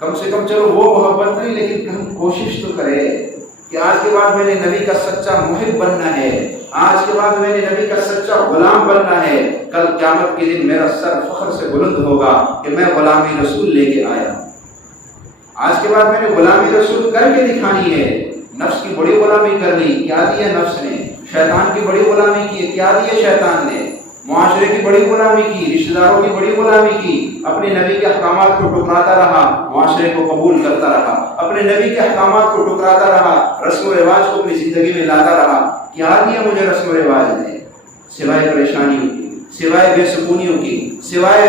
کم سے کم چلو وہ محبت نہیں، لیکن ہم کوشش تو کریں کہ آج کے بعد میں نے نبی کا سچا محب بننا ہے، آج کے بعد میں نے نبی کا سچا غلام بننا ہے۔ کل قیامت کے دن میرا سر فخر سے بلند ہوگا کہ میں غلامی رسول لے کے آیا۔ آج کے بعد میں نے غلامی رسول کر کے دکھانی ہے۔ نفس کی بڑی غلامی کر لی، کیا دیا نفس نے؟ شیطان کی بڑی غلامی کی، کیا دیا شیطان نے؟ معاشرے کی بڑی غلامی کی، رشتہ داروں کی بڑی غلامی کی، اپنے نبی کے احکامات کو ٹکراتا رہا، معاشرے کو قبول کرتا رہا، اپنے نبی کے احکامات کو ٹکراتا رہا، رسم و رواج کو اپنی زندگی میں لاتا رہا۔ کیا دیا مجھے رسم و رواج نے؟ سوائے پریشانیوں کی، سوائے بے سکونیوں کی، سوائے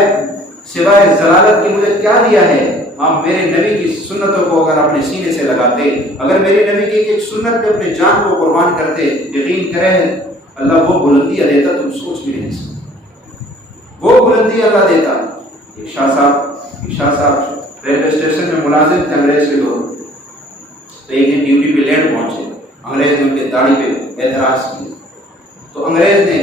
ضلالت کی مجھے کیا دیا ہے؟ آپ میرے نبی کی سنتوں کو اگر اپنے سینے سے لگاتے، اگر میرے نبی کی ایک سنت پہ اپنے جان کو قربان کرتے، یقین کریں اللہ وہ بلندی دیتا تم سوچ بھی نہیں سکتے، وہ بلندی اللہ دیتا۔ ایک شاہ صاحب ریلوے اسٹیشن میں ملازم تھے، انگریز کے لوگ، تو ایک دن ڈیوٹی پہ لیٹ پہنچے، انگریز نے ان کے داڑھی پہ اعتراض کیا، تو انگریز نے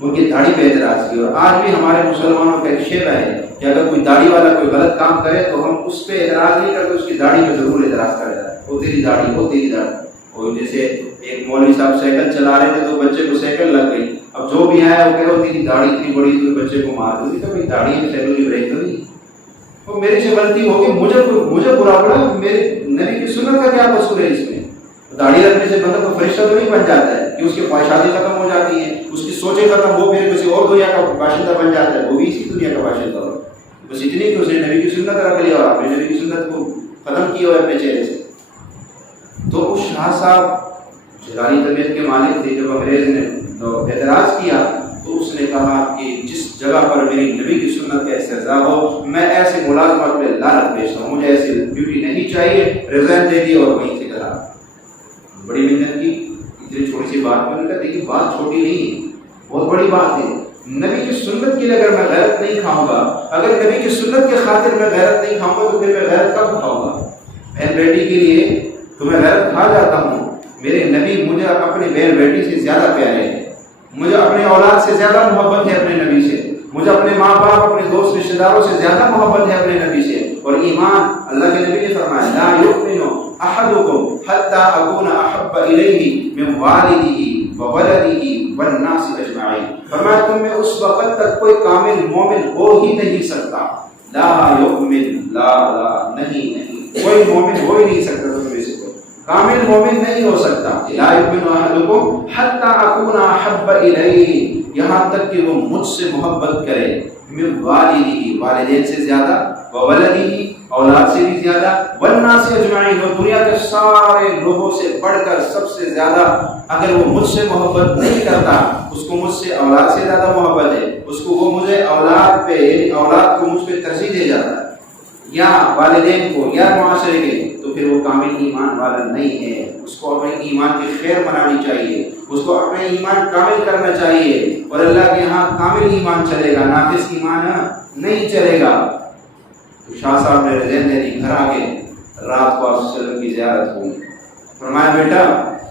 ان کی داڑھی پہ اعتراض کیا۔ اور آج بھی ہمارے مسلمانوں کا ایک شعر ہے کہ اگر کوئی داڑھی والا کوئی غلط کام کرے تو ہم اس پہ اعتراض نہیں کرتے، اس کی داڑھی پہ ضرور اعتراض کر جاتا ہے، وہ تیری داڑھی، وہ تیری داڑھی۔ اور جیسے ایک مولوی صاحب سائیکل چلا رہے تھے تو بچے کو سائیکل لگ گئی، اب جو بھی آیا وہ کہہ رہا تیری داڑھی اتنی بڑی تو بچے کو مار دوں، تو داڑھی ہے سائیکل کی بریک تو نہیں، وہ میری سے غلطی ہوگی، مجھے برا پڑا، میرے نبی کی سنت کا کیا قصور ہے اس میں؟ داڑھی رکھنے سے بندہ کو فرشتہ تو نہیں بن جاتا ہے کہ اس کی خواہشاتیں ختم ہو جاتی ہیں، اس کی سوچیں ختم، وہ پھر کسی اور دنیا کا باشندہ بن جاتا ہے، وہ بھی اسی دنیا کا باشندہ ہو، بس اتنی کہ اس نے نبی کی سنت رکھ لیا اور آپ نے نبی کی سنت کو ختم کیا ہوا ہے اپنے چہرے سے۔ تو اس شاہ صاحب جلانی طبیعت کے مالک تھے، جب انگریز نے اعتراض کیا تو اس نے کہا کہ جس جگہ پر میری نبی کی سنت کا استحضاء ہو میں ایسے ملازمت پہ لعنت بھیجتا ہوں، مجھے ایسی ڈیوٹی نہیں چاہیے، ریزائن دے دی اور وہیں سے کرا۔ بڑی محنت کی، اتنی چھوٹی سی بات میں نے کہا دیکھیے بات چھوٹی نہیں ہے، بہت بڑی بات ہے۔ نبی کی سنت کے لیے اگر میں غیرت نہیں کھاؤں گا، اگر نبی کی سنت کے خاطر میں غیرت نہیں کھاؤں گا تو پھر میں غیرت کب کھاؤں گا؟ بہن بیٹی کے لیے تو میں غیرت کھا جاتا ہوں، میرے نبی مجھے اپنی بہن بیٹی سے زیادہ پیارے ہیں، مجھے اپنے اولاد سے زیادہ محبت ہے اپنے نبی سے، مجھے اپنے ماں باپ اپنے دوست رشتہ داروں سے زیادہ محبت ہے اپنے نبی سے۔ اور ایمان اللہ کے نبی نے فرمایا لا یؤمن احدکم حتی اکون احب الیہ من والدہ وولدہ والناس اجمعین، فرمایا تم میں اس وقت تک کوئی کامل مومن ہو ہی نہیں سکتا، لا یؤمن، لا نہیں کوئی مومن ہو ہی نہیں سکتا، تم میں سے کوئی کامل مومن نہیں ہو سکتا، لا یؤمن احدکم حتی اکون احب الیہ، یہاں تک کہ وہ مجھ سے محبت کرے، من والدہ والدین سے زیادہ، وولدہ اولاد سے بھی زیادہ، والناس اجمعین اور دنیا کے سارے لوگوں سے بڑھ کر سب سے زیادہ اگر وہ مجھ سے محبت نہیں کرتا، اس کو مجھ سے اولاد سے زیادہ محبت ہے، اس کو وہ مجھے اولاد کو مجھ پہ ترجیح دے جاتا ہے یا والدین کو یا معاشرے کے، تو پھر وہ کامل ایمان والا نہیں ہے۔ اس کو اپنے ایمان کی خیر منانی چاہیے، اس کو اپنے ایمان کامل کرنا چاہیے، اور اللہ کے ہاں کامل ایمان چلے گا، ناقص ایمان نہیں چلے گا۔ تو شاہ صاحب نے رضین دے دی، گھر آ کے رات کو آپ صلی اللہ علیہ وسلم کی زیارت ہوئی، فرمایا بیٹا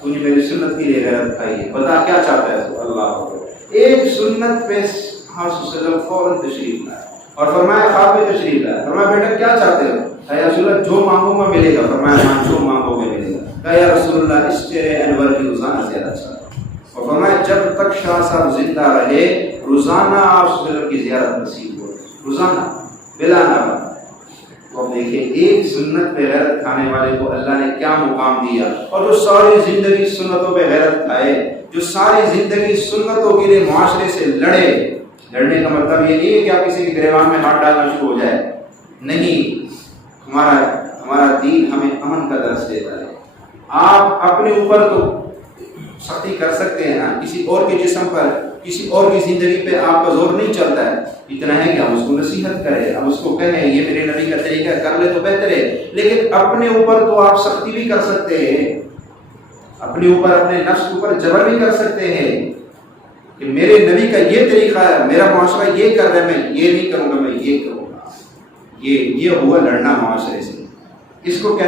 تو نے میری سنت کے لیے غیرت کھائی ہے، بتا کیا چاہتا ہے تو اللہ ایک سنت پہ ہاں صلی اللہ علیہ وسلم فوراً تشریف لائے اور فرمایا خواب میں تشریف لائے، فرمایا بیٹا کیا چاہتے ہو؟ یا رسول اللہ جو مانگوں گا ملے گا، فرمایا ہاں جو مانگو گے ملے گا۔ کہا یا رسول اللہ اس چہرے انور کی روزانہ زیارت چاہتا ہوں، اور فرمایا جب تک شاہ صاحب زندہ رہے روزانہ آپ صلی اللہ علیہ وسلم کی زیارت نصیب ہو، روزانہ بلا ناغہ۔ تو اب دیکھیں ایک سنت پہ غیرت کھانے والے کو اللہ نے کیا مقام دیا، اور جو ساری زندگی سنتوں پہ غیرت کھائے، جو ساری زندگی سنتوں کے لیے معاشرے سے لڑنے کا مطلب یہ نہیں ہے کہ آپ کسی کے گریبان میں ہاتھ ڈالنا شروع ہو جائے، نہیں، ہمارا دین ہمیں امن کا درس دیتا ہے۔ آپ اپنے اوپر تو سختی کر سکتے ہیں نا، کسی اور کے جسم پر، کسی اور کی زندگی پہ آپ کا زور نہیں چلتا ہے، اتنا ہے کہ ہم اس کو نصیحت کریں، ہم اس کو کہیں یہ میرے نبی کا طریقہ کر لے تو بہتر ہے، لیکن اپنے اوپر تو آپ سختی بھی کر سکتے ہیں، اپنے اوپر اپنے نفس کے اوپر جبر بھی کر سکتے ہیں کہ میرے نبی کا یہ طریقہ ہے، میرا معاشرہ یہ کر رہا ہے، میں یہ نہیں کروں گا، میں یہ کروں گا۔ یہ ہوا لڑنا معاشرے سے، اس کو کہتے